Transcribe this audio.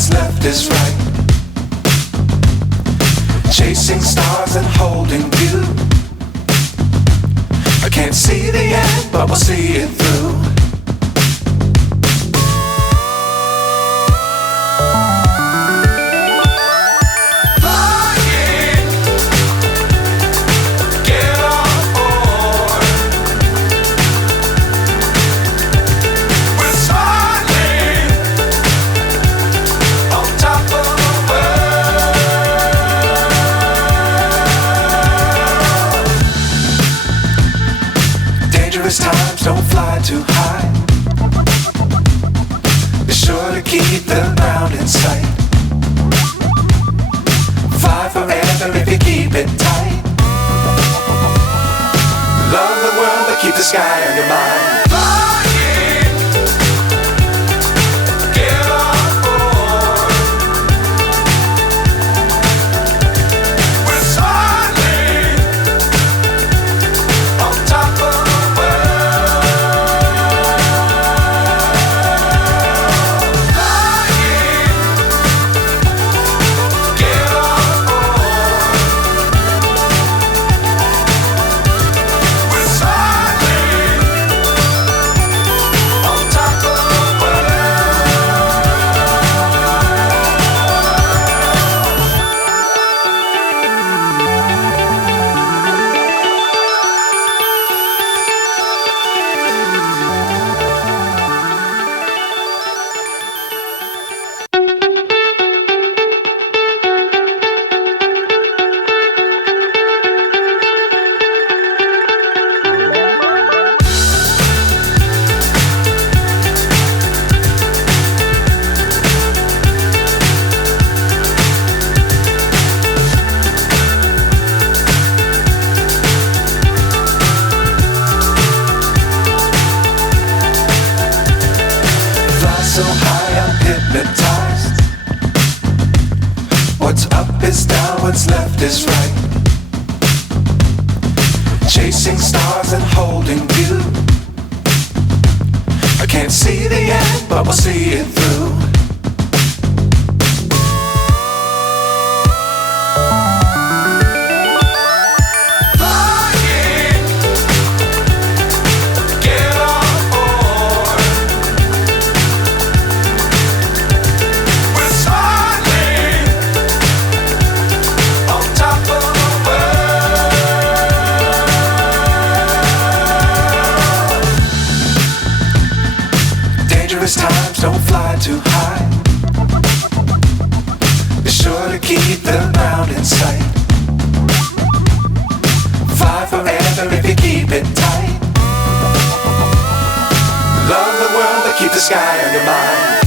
what's left is right. Chasing stars and holding you. I can't see the end, but we'll see it through. Times don't fly too high. Be sure to keep the ground in sight. Fly forever if you keep it tight. Love the world but keep the sky on your mind. So high I'm hypnotized. What's up is down, what's left is right. Chasing stars and holding you. I can't see the end, but we'll see it through. Times don't fly too high. Be sure to keep the ground in sight. Fly forever if you keep it tight. Love the world but keep the sky on your mind.